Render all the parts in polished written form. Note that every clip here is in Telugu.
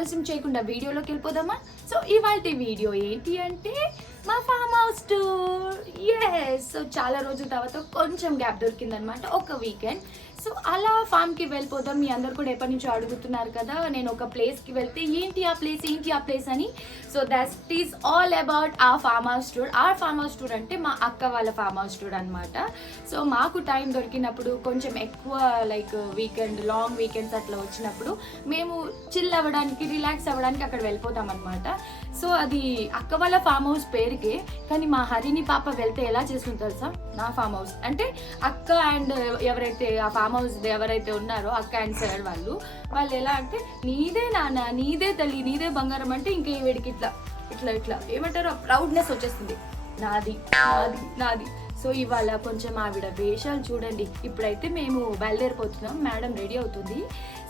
ఆలస్యం చేయకుండా వీడియోలోకి వెళ్ళిపోదామా? సో ఇవాల్టి వీడియో ఏంటి అంటే మా ఫామ్ హౌస్ టూర్. సో చాలా రోజుల తర్వాత కొంచెం గ్యాప్ దొరికిందనమాట, ఒక వీకెండ్. సో అలా ఫామ్కి వెళ్ళిపోదాం. మీ అందరు కూడా ఎప్పటి నుంచో అడుగుతున్నారు కదా, నేను ఒక ప్లేస్కి వెళ్తే ఏంటి ఆ ప్లేస్ అని. So that is all about ఆ ఫామ్ హౌస్ టూర్. ఆ ఫామ్ హౌస్ టూర్ అంటే మా అక్క వాళ్ళ ఫామ్ హౌస్ టూర్ అనమాట. సో మాకు టైం దొరికినప్పుడు కొంచెం ఎక్కువ లైక్ లాంగ్ వీకెండ్స్ అట్లా వచ్చినప్పుడు మేము చిల్ అవ్వడానికి, రిలాక్స్ అవ్వడానికి అక్కడ వెళ్ళిపోతాం అనమాట. సో అది అక్క వాళ్ళ ఫామ్ హౌస్ పేరుకే, కానీ మా హరిని పాప వెళ్తే ఎలా చేస్తుంది తెలుసా? నా ఫామ్ హౌస్ అంటే అక్క అండ్ ఎవరైతే ఆ ఫామ్ హౌస్ ఎవరైతే ఉన్నారో అక్క అండ్ సార్ వాళ్ళు ఎలా అంటే నీదే నాన్న, నీదే తల్లి, నీదే బంగారం అంటే ఇంకా వీడికి ఇట్లా ఇట్లా ఇట్లా ఏమంటారో ప్రౌడ్నెస్ వచ్చేస్తుంది, నాది నాది నాది. సో ఇవాళ కొంచెం ఆవిడ వేషాలు చూడండి. ఇప్పుడైతే మేము బయలుదేరిపోతున్నాం, మేడం రెడీ అవుతుంది.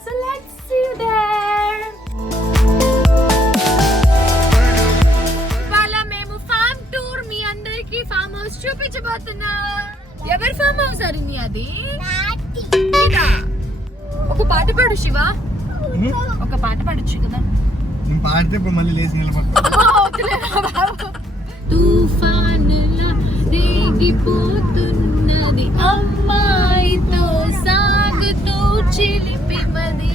So let's see you there. ఇవాళ మేము ఫామ్ టూర్ మీ అందరికి ఫామ్ హౌస్ చూపించబోతున్నా. ఎవరి ఫామ్ హౌస్ అరింది అది? ఒక పాట పాడు శివ, ఒక పాట పాడొచ్చు కదా. నేను పాడితే ఇప్పుడు మళ్ళీ లేచి తుఫానులా రేగిపోతున్నది అమ్మాయితో సాగుతూ చిలిపి మది.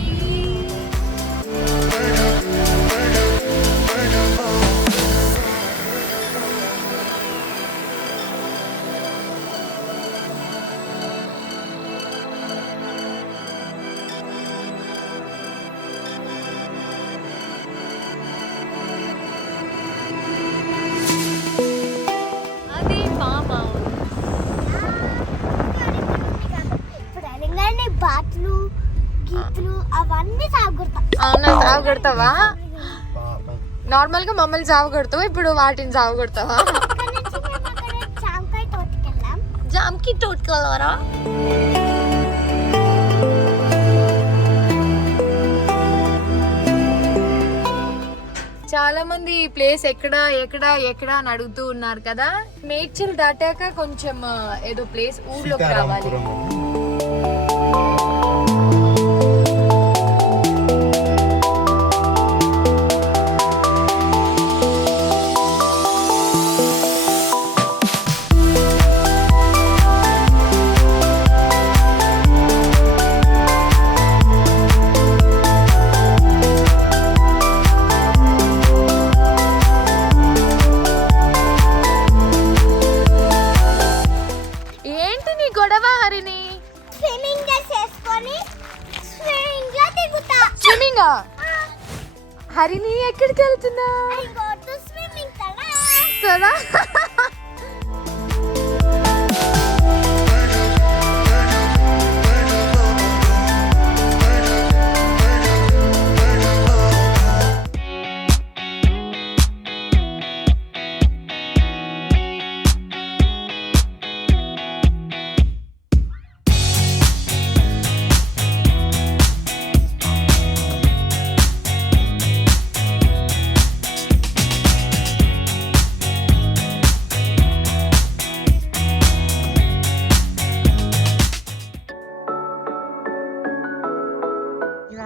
బాతులు గీతులు అవన్నీ సాగుతాం. అవునా, సాగుకొడతావా? నార్మల్ గా మమ్మల్ని సాగుకొడతావా, ఇప్పుడు వాటిని సాగుకొడతావా? జామ్కి తోటకెళ్ళారా? చాలా మంది ఈ ప్లేస్ ఎక్కడ ఎక్కడ ఎక్కడ అని అడుగుతూ ఉన్నారు కదా. నేచర్ దాటాక కొంచెం ఏదో ప్లేస్ ఊర్లోకి రావాలి. హరిని ఎక్కడికి వెళ్తున్నా? కదా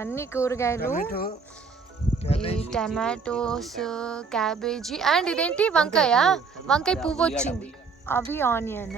అన్ని కూరగాయలు, ఈ టమాటోస్, క్యాబేజీ అండ్ ఇదేంటి వంకాయ పువ్వు వచ్చింది, అవి ఆనియన్.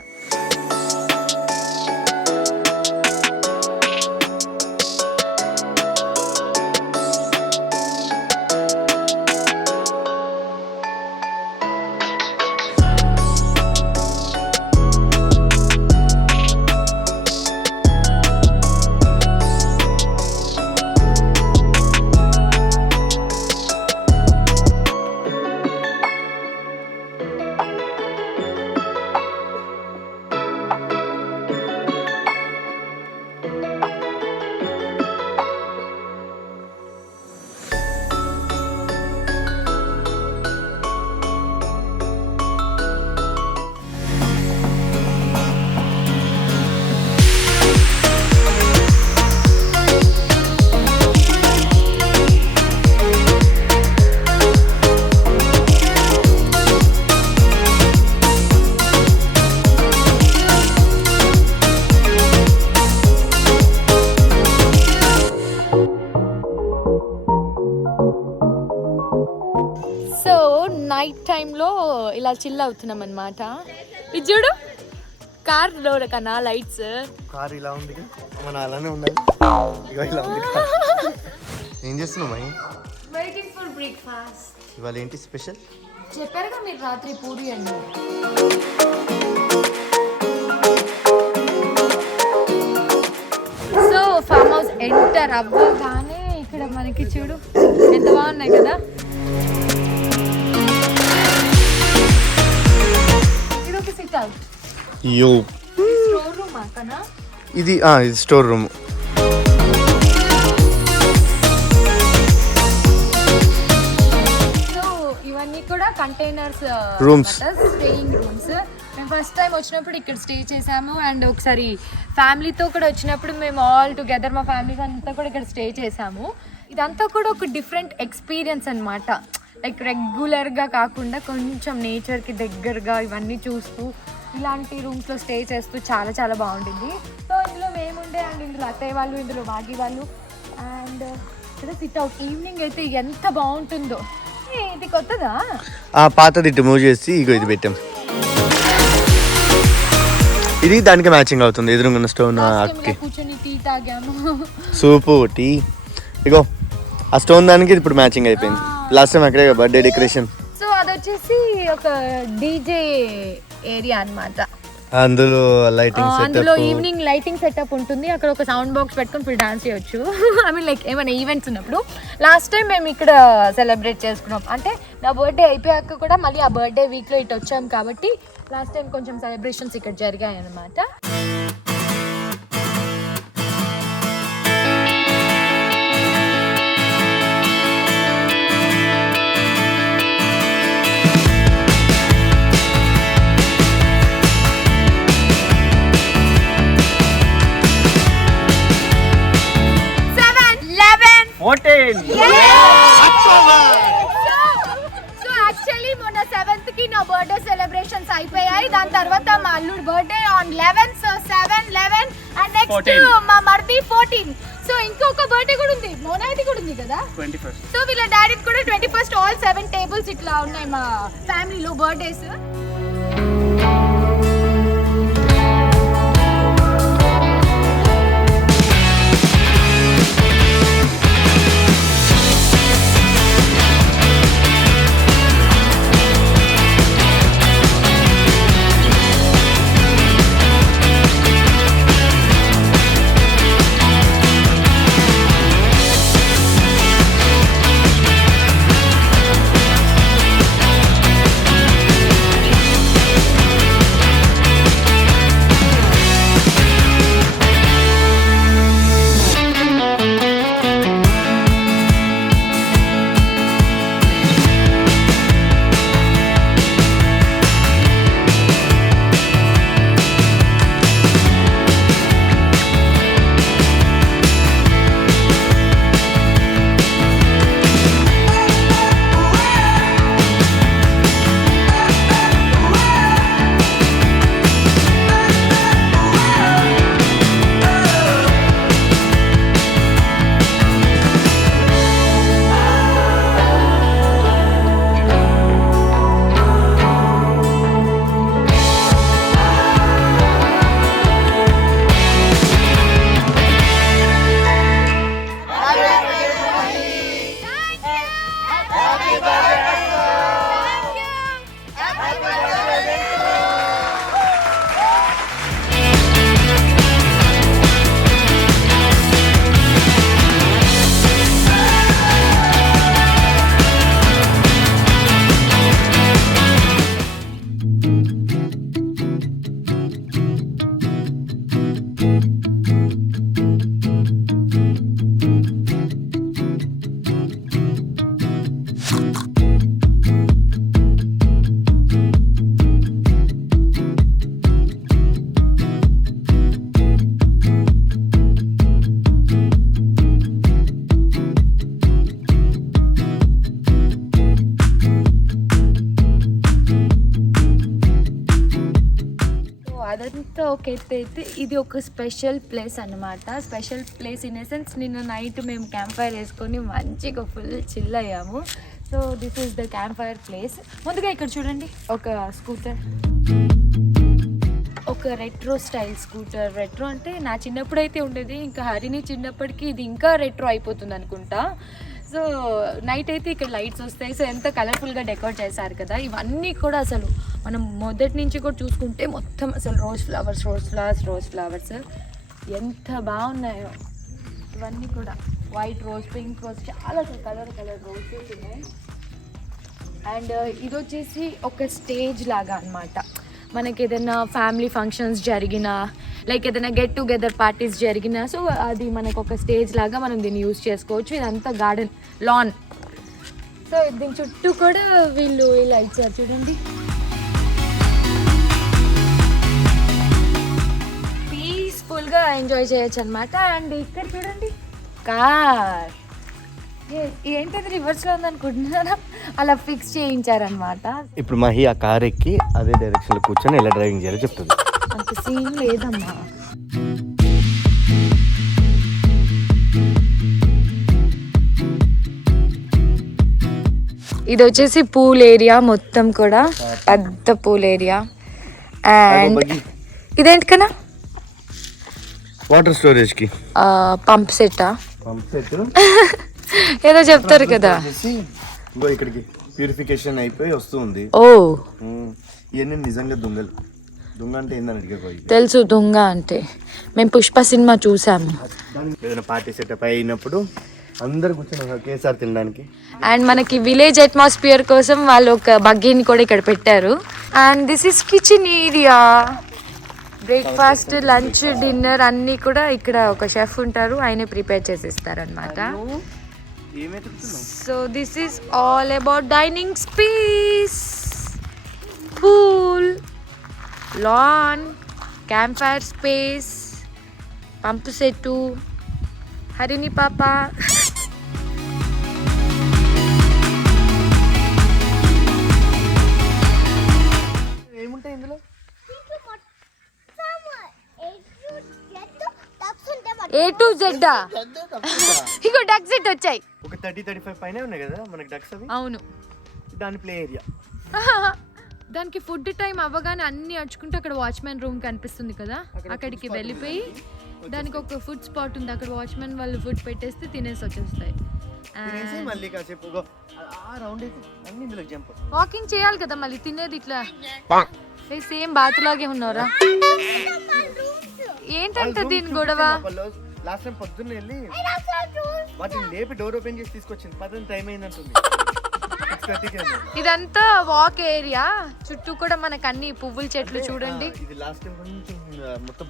అలా చిల్ అవుతున్నాం అనమాట. ఇది చూడు కార్ లో కన్నా లైట్స్. కార్ ఇలా ఉంది మన అలానే ఉండాలి. ఇగో ఇలా ఉంది. ఏం చేస్తున్నావు మై? Waiting for breakfast. ఇవాళ ఏంటి స్పెషల్? చెప్పారుగా మీరు రాత్రి పూరి అండి. సో ఫామ్ హౌస్ ఎంటర్ అవ్వగానే ఇక్కడ మనకి చూడు ఎంత బాగున్నాయి కదా. ఇది ఒక సిట్ అవుట్. యో స్టోర్ రూమ్ అక్కనా? ఇది స్టోర్ రూమ్. సో ఇవన్నీ కూడా కంటైనర్స్ రూమ్స్, స్టేయింగ్ రూమ్స్. మేము ఫస్ట్ టైం వచ్చినప్పుడు ఇక్కడ స్టే చేసాము అండ్ ఒకసారి ఫ్యామిలీతో కూడా వచ్చినప్పుడు మేము ఆల్ టుగెదర్ మా ఫ్యామిలీస్ అంతా కూడా ఇక్కడ స్టే చేసాము. ఇదంతా కూడా ఒక డిఫరెంట్ ఎక్స్పీరియన్స్ అనమాట. లైక్ రెగ్యులర్గా కాకుండా కొంచెం నేచర్కి దగ్గరగా ఇవన్నీ చూస్తూ ఇలాంటి రూమ్స్లో స్టే చేస్తూ చాలా చాలా బాగుంటుంది. సో ఇందులో మేముండే అండ్ ఇందులో అత్తయ్య వాళ్ళు, ఇందులో భాగి వాళ్ళు అండ్ ఇక్కడ సిట్ అవుట్. ఈవినింగ్ అయితే ఎంత బాగుంటుందో. ఇది కొత్తదా? పాతది ఇటు మూవ్ చేసి ఇగో ఇది పెట్టాం. ఇది దానికి మ్యాచింగ్ అవుతుంది. ఎదురుగా స్టోన్ కూర్చొని టీ తాగాము. సూపు టీ. ఇగో ఆ స్టోన్ దానికి ఇప్పుడు మ్యాచింగ్ అయిపోయింది. లాస్ట్ టైం అక్కడే బర్త్డే డెకరేషన్. సో అది వచ్చేసి ఒక డీజే ఏరియా అన్నమాట. అందులో లైటింగ్ అందులో సెటప్, ఈవినింగ్ లైటింగ్ సెటప్ ఉంటుంది. అక్కడ ఒక సౌండ్ బాక్స్ పెట్టుకొని ఫుల్ డాన్స్ చేయొచ్చు. ఐ మీన్ లైక్ ఏమైనా ఈవెంట్స్ ఉన్నప్పుడు. లాస్ట్ టైం మేము ఇక్కడ సెలబ్రేట్ చేసుకున్నాం. అంటే నా బర్త్డే అయిపోయాక కూడా మళ్ళీ ఆ బర్త్డే వీక్లో ఇటు వచ్చాం కాబట్టి లాస్ట్ టైం కొంచెం సెలబ్రేషన్స్ ఇక్కడ జరిగాయి అన్నమాట. సో యాక్చువల్లీ మొన్న 7th కి నా బర్త్డే సెలబ్రేషన్స్ అయిపోయాయి. దాని తర్వాత మా అల్లుడు birthday on 11. So 7, 11 and next మా మర్ది 14. సో ఇంకొక బర్త్డే కూడా ఉంది, మోనాది కూడా ఉంది కదా 21st. సో వీళ్ళ డాడీ కూడా 21st. ఆల్ 7 టేబుల్స్ ఇట్లా ఉన్నాయి మా ఫ్యామిలీలో బర్త్డేస్. అదంతా ఒక ఎత్తు అయితే ఇది ఒక స్పెషల్ ప్లేస్ అన్నమాట. స్పెషల్ ప్లేస్ ఇన్ ఎసెన్స్ నిన్న నైట్ మేము క్యాంప్ ఫైర్ వేసుకొని మంచిగా ఫుల్ చిల్ అయ్యాము. So this is the camp fire place. ముందుగా ఇక్కడ చూడండి ఒక స్కూటర్, ఒక రెట్రో స్టైల్ స్కూటర్. రెట్రో అంటే నా చిన్నప్పుడు అయితే ఉండేది, ఇంకా హరిని చిన్నప్పటికి ఇది ఇంకా రెట్రో అయిపోతుంది అనుకుంటా. సో నైట్ అయితే ఇక్కడ లైట్స్ వస్తాయి. సో ఎంత కలర్ఫుల్గా డెకోరేట్ చేశారు కదా. ఇవన్నీ కూడా అసలు మనం మొదటి నుంచి కూడా చూసుకుంటే మొత్తం అసలు రోజ్ ఫ్లవర్స్ ఎంత బాగున్నాయో. ఇవన్నీ కూడా వైట్ రోజ్, పింక్ రోజ్, చాలా కలర్ రోజెస్ ఉన్నాయి. అండ్ ఇది వచ్చేసి ఒక స్టేజ్ లాగా అనమాట. మనకి ఏదైనా ఫ్యామిలీ ఫంక్షన్స్ జరిగినా, లైక్ ఏదైనా గెట్ టుగెదర్ పార్టీస్ జరిగినా, సో అది మనకు ఒక స్టేజ్ లాగా మనం దీన్ని యూజ్ చేసుకోవచ్చు. ఇదంతా గార్డెన్ లాన్. సో దీని చుట్టూ కూడా వీళ్ళు ఇలా ఇచ్చారు చూడండి. పీస్ఫుల్గా ఎంజాయ్ చేయొచ్చు అనమాట. అండ్ ఇక్కడ చూడండి కార్. ఏంటది రివర్స్లో ఉందనుకుంటున్నారా, అలా ఫిక్స్ చేయించారనమాట. ఇప్పుడు మహి ఆ కార్ ఎక్కి అదే డైరెక్షన్లో కూర్చొని ఎలా డ్రైవింగ్ చేయాలో చెప్తుంది. అంత సీన్ లేదమ్మా. ఇది వచ్చేసి పూల్ ఏరియా, మొత్తం కూడా పెద్ద పూల్ ఏరియా. అండ్ ఇదేంటి కన్నా వాటర్ స్టోరేజ్ కి పంప్ సెట్టా ఏదో చెప్తారు కదా. ఇంకో ఇక్కడికి ప్యూరిఫికేషన్ అయిపోయి వస్తుంది. ఓ ఇవన్నీ నిజంగా దొంగలు. దొంగ అంటే ఏందని అడిగిపోయి తెలుసు. దొంగ అంటే మేము పుష్ప సినిమా చూసాము. ఏదైనా పార్టీ సెటప్ అయినప్పుడు అందరు కూర్చొని ఒకేసారి తినడానికి. అండ్ మనకి విలేజ్ అట్మాస్ఫియర్ కోసం వాళ్ళు ఒక బగ్గీని కూడా ఇక్కడ పెట్టారు. And this is kitchen area. Breakfast, lunch, dinner అన్నీ కూడా ఇక్కడ ఒక షెఫ్ ఉంటారు, ఆయనే ప్రిపేర్ చేసిస్తారు అనమాట. So this is all about dining space, pool, lawn, campfire space, pump set, Harini పాప. ఏముంటాయి ఇందులో? A to Z. ఇగో డక్ సెట్ వచ్చాయి. ఒక 30-35 పైన ఉన్నాయి కదా మనకి డక్స్ అవి. అవును. దాని ప్లే ఏరియా. దానికి ఫుడ్ టైం అవ్వగానే అన్ని అడుచుకుంటూ అక్కడ వాచ్మెన్ రూమ్ కనిపిస్తుంది కదా, అక్కడికి వెళ్ళిపోయి దానికి ఒక ఫుడ్ స్పాట్ ఉంది, అక్కడ వాచ్మెన్ వాళ్ళు ఫుడ్ పెట్టేస్తే తినేసి వచ్చేస్తాయి. మళ్ళీ కాసేపు వాకింగ్ చేయాలి కదా, మళ్ళీ తినేది ఇట్లా సేమ్ బాత్ లాగే ఉన్నారా. ఏంటంటే దీని గొడవ. లాస్ట్ టైం పొద్దున్న వెళ్ళి వాటిని లేపి డోర్ ఓపెన్ చేసి తీసుకొచ్చింది. 10 టైం అయిందంటుంది. ఇదంతా వాక్ ఏరియా, చుట్టూ కూడా మనకు అన్ని పువ్వుల చెట్లు చూడండి. ఇది లాస్ట్ టైం కొంచెం మొత్తం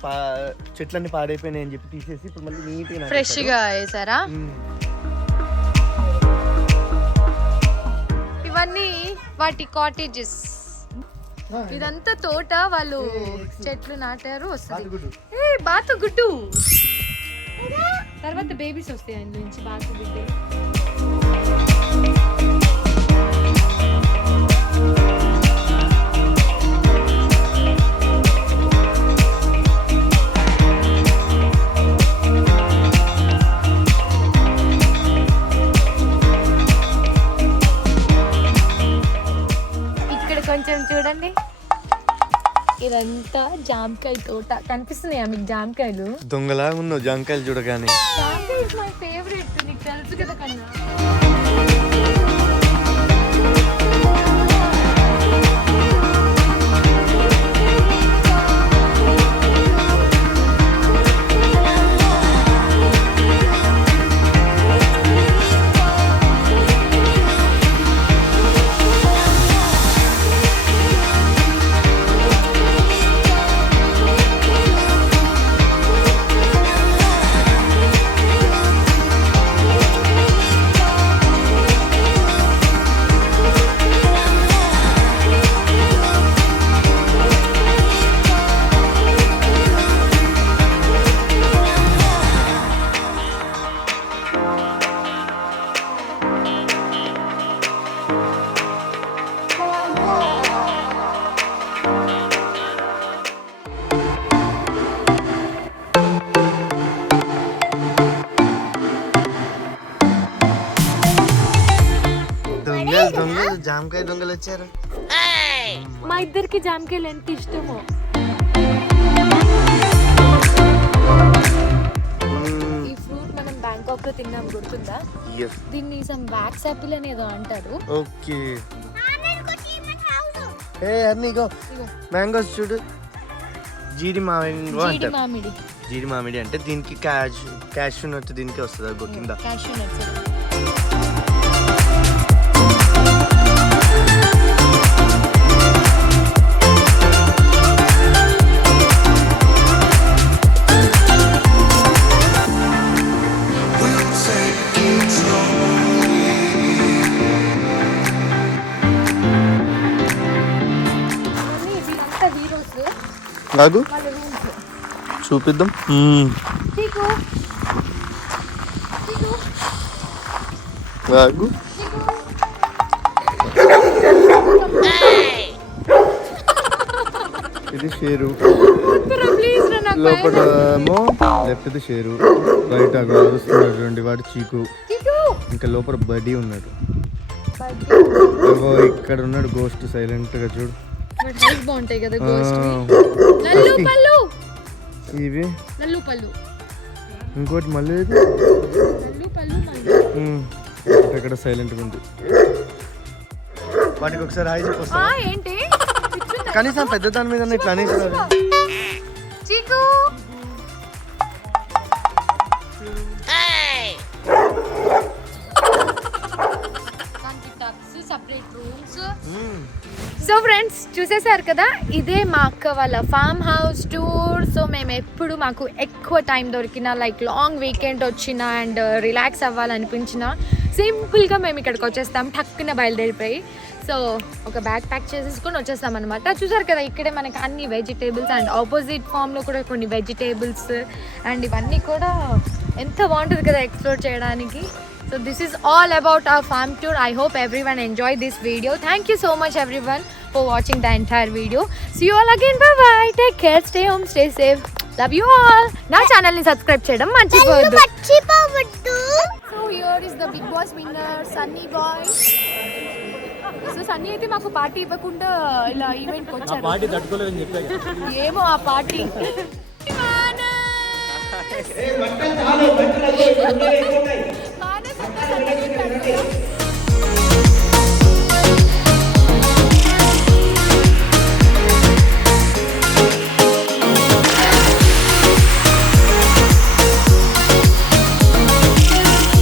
చెట్లన్నీ పాడైపోయినాయి అని చెప్పి తీసేసి ఇప్పుడు మళ్ళీ నీట్ గా ఫ్రెష్ గా వేసారా. ఇవన్నీ వాటి కాటేజెస్. ఇదంతా తోట, వాళ్ళు చెట్లు నాటారు. వస్తుంది బాతు గుడ్డు, తర్వాత బేబీస్ వస్తాయి అందులో నుంచి బాతు గుడ్డు. ఇక్కడ కొంచెం చూడండి, ఇదంతా జామకాయ తోట. కనిపిస్తున్నాయా మీకు జామకాయలు? దొంగలా ఉన్నావు జామకాయలు చూడగానే. జామకాయ ఇస్ మై ఫేవరెట్, నీకు తెలుసు కదా కన్నా. జామకాయ దొంగలు వచ్చారు. మా ఇద్దరికి జామకాయలు ఎంత ఇష్టమో. ఈ ఫ్రూట్ మనం బ్యాంకాక్ లో తిన్నాం, గుర్తుందా? దీన్ని సమ్ వ్యాక్స్ యాపిల్ అనేదో అంటారు. ఓకే. ఏ అన్ని ఇగో మ్యాంగోస్ చూడు. జీడి మామిడి అంటారు. జీడి మామిడి అంటే దీనికి క్యాష్యూ నట్ దీనికి వస్తుంది కింద. Cashew nuts. కాదు చూపిద్దాం. కాదు ఇది షేరు, లోపల ఏమో లెఫ్ట్ షేరు, బయట అరుస్తున్నటువంటి వాడు చీకు, ఇంకా లోపల బడ్డీ ఉన్నాడు. ఇక్కడ ఉన్నాడు గోస్ట్ సైలెంట్ గా చూడు. బాగుంటాయి కదా ఇవి. ఇంకోటి మళ్ళీ ఇక్కడ సైలెంట్ గా ఉంది. వాటికి ఒకసారి హాయ్ చెప్పొస్తా. ఏంటి కనీసం పెద్ద దాని మీద ఇట్లా అనేసి సో ఫ్రెండ్స్ చూసేసారు కదా, ఇదే మా అక్క వాళ్ళ ఫామ్ హౌస్ టూర్. సో మేము ఎప్పుడు మాకు ఎక్కువ టైం దొరికినా, లైక్ లాంగ్ వీకెండ్ వచ్చినా అండ్ రిలాక్స్ అవ్వాలనిపించినా సింపుల్గా మేము ఇక్కడికి వచ్చేస్తాం, టక్కున బయలుదేరిపోయి. సో ఒక బ్యాగ్ ప్యాక్ చేసేసుకొని వచ్చేస్తాం అనమాట. చూసారు కదా, ఇక్కడే మనకి అన్ని వెజిటేబుల్స్ అండ్ ఆపోజిట్ ఫామ్లో కూడా కొన్ని వెజిటేబుల్స్ అండ్ ఇవన్నీ కూడా ఎంత బాగుంటుంది కదా ఎక్స్ప్లోర్ చేయడానికి. So this is all about our farm tour. I hope everyone enjoyed this video. Thank you so much everyone for watching the entire video. See you all again. Bye bye. Take care. Stay home. Stay safe. Love you all. Na channel ni subscribe cheyadam marchipodu. So here is the Bigg Boss winner Sunny boy. So Sunny అయితే మాకు పార్టీ ఇవ్వకుండా ఇలా ఈవెంట్ కి వచ్చారు. పార్టీ తట్టుకోలేదని చెప్పాను. ఏమో ఆ పార్టీ. ఏ మంటలు చాలు, మంటలు అయ్యే, మంటలు ఎక్కువ ఉన్నాయి. మానస్